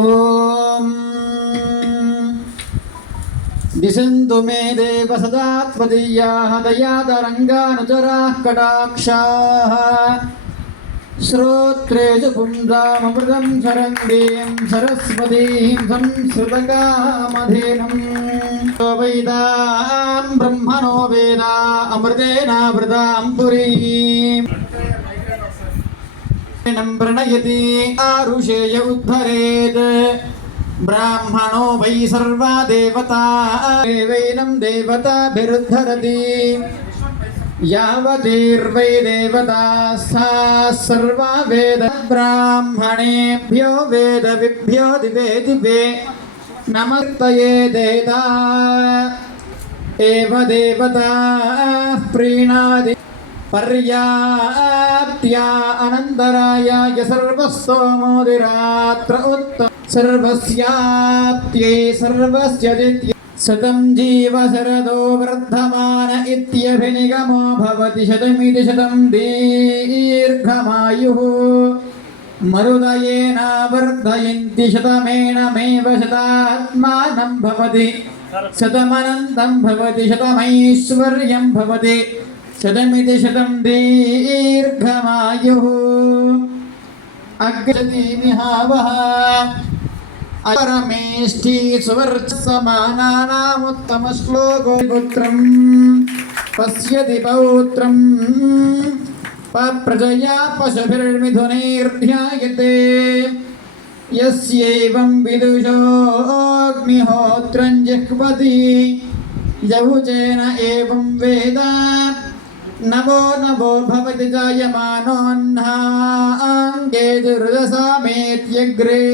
ఓం दिशन्तु मे देव सदा त्वदीयाः दयादरङ्गानुचराः कटाक्षाः श्रोत्रेषु पुंसामृतं शरण्यं सरस्वतीं संस्कृतकामधेनुं वेदां ब्रह्मणो वेदा अमृतेनावृतां पुरीं प्रणयति आरुषेय उद्धरेत् ब्राह्मणो वै सर्वा देवता वैनं देवताभिरुद्धरति यावतीर्वै देवताः सर्वा वेद ब्राह्मणेभ्यो वेदविभ्यो दिवे दिवे नमस्तये देवता एव देवताः प्रीणाति पर्याप्त्या अनन्तरायाय सर्वस्तोमोदिरात्र उत्तम सर्वस्याप्त्यै सर्वस्य दित्यै शतं जीव शरदो वर्धमान इत्यभिनिगमो भवति शतमिति शतं दीर्घमायुः मरुदयेन वर्धयन्ति शतमेनमेव शतात्मानं भवति शतमनन्तं भवति शतमैश्वर्यं भवति शतमिति शतं दीर्घमायुः अग्रदीमिहावः परमेष्ठी सुवर्चसमानानामुत्तमश्लोको पुत्रं पश्यति पौत्रं प्रजया पशुभिर्मिथुनैर्ध्यायते यस्यैवं विदुषोऽग्निहोत्रं जिह्वति यहुचेन एवं वेद नमो नमो भवति जायमानोऽह्नाङ्गे दुर्दशामेत्यग्रे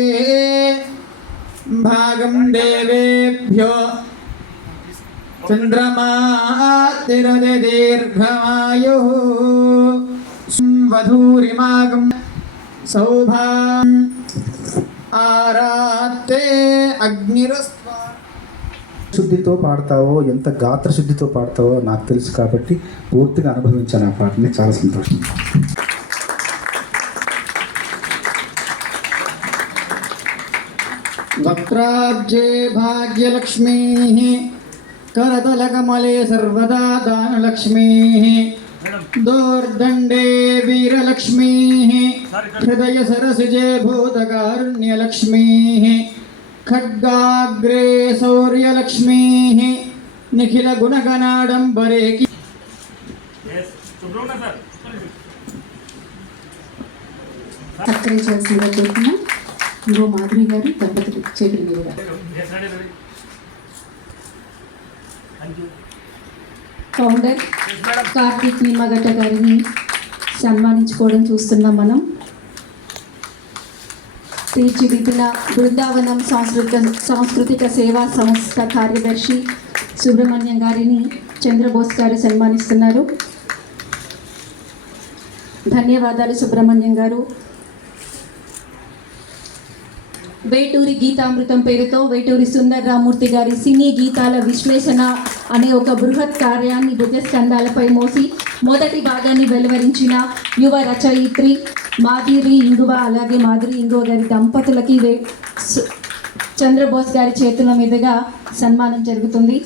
भागं देवेभ्यो चन्द्रमातिरदे दीर्घमायुः वधूरिमागं सौभां आरात्ते अग्निरस्त्वा శుద్ధితో పాడతావో ఎంత గాత్ర శుద్ధితో పాడతావో నాకు తెలుసు కాబట్టి పూర్తిగా అనుభవించాను ఆ పాటని. చాలా సంతోషం. वक्त्राब्जे भाग्यलक्ष्मीः करतलकमले सर्वदा दानलक्ष्मीः दोर्दण्डे वीरलक्ष्मीः हृदयसरसिजे भूतकारुण्यलक्ष्मीः खड्गाग्रे शौर्यलक्ष्मीः निखिलगुणगणाडम्बरे సత్కరించాల్సిందిగా కోరుతున్నా. ఇంకో మాధురి గారు దంపతులు చేతుల మీదుగా ఫౌండర్ కార్తీక్ నిమ్మగడ్డ గారిని సన్మానించుకోవడం చూస్తున్నాం మనం. తీర్చిదిద్దిన బృందావనం సాంస్కృతిక సేవా సంస్థ కార్యదర్శి సుబ్రహ్మణ్యం గారిని చంద్రబోస్ గారు సన్మానిస్తున్నారు. ధన్యవాదాలు సుబ్రహ్మణ్యం గారు. వేటూరి గీతామృతం పేరుతో వేటూరి సుందర రామూర్తి గారి సినీ గీతాల విశ్లేషణ అనే ఒక బృహత్ కార్యాన్ని భుజస్కంధాలపై మోసి మొదటి భాగాన్ని వెలువరించిన యువ రచయిత్రి మాధురి ఇంగువ, అలాగే మాధురి ఇంగువ గారి దంపతులకి చంద్రబోస్ గారి చేతుల మీదుగా సన్మానం జరుగుతుంది.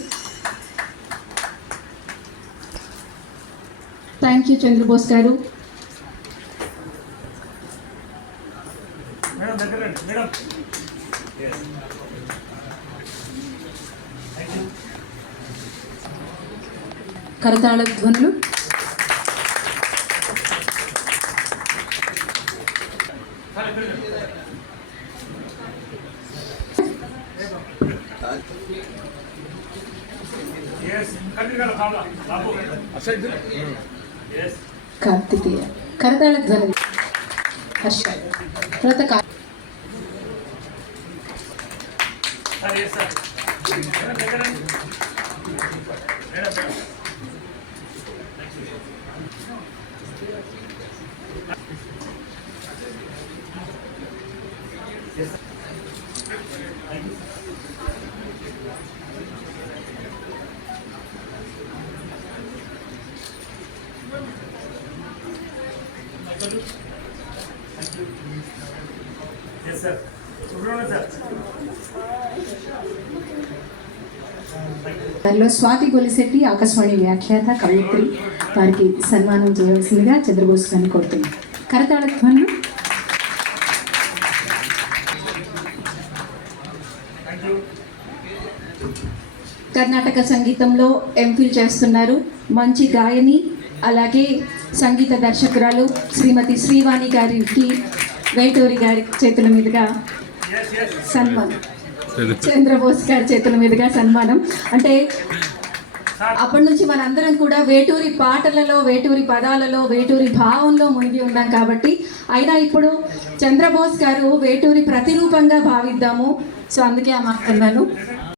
థ్యాంక్ యూ చంద్రబోస్ గారు. కరతాళ ధ్వనులు. కార్తికేయ కరతాళ ధ్వనులు. హర్ష తర్వాత Yes, sir. దానిలో స్వాతి గొలిశెట్టి ఆకాశవాణి వ్యాఖ్యాత కవయిత్రి వారికి సన్మానం చేయవలసిందిగా చంద్రబోస్ గారిని కోరుతున్నాను. కరతాళ ధ్వనులు. కర్ణాటక సంగీతంలో ఎంఫిల్ చేస్తున్నారు. మంచి గాయని, అలాగే సంగీత దర్శకురాలు శ్రీమతి శ్రీవాణి గారికి వేటూరి గారి చేతుల మీదుగా సన్మానం, చంద్రబోస్ గారి చేతుల మీదుగా సన్మానం. అంటే అప్పటి నుంచి మనందరం కూడా వేటూరి పాటలలో, వేటూరి పదాలలో, వేటూరి భావంలో మునిగి ఉన్నాం కాబట్టి, అయినా ఇప్పుడు చంద్రబోస్ గారు వేటూరి ప్రతిరూపంగా భావిద్దాము. సో అందుకే ఆ మాట్లాడుతున్నాను.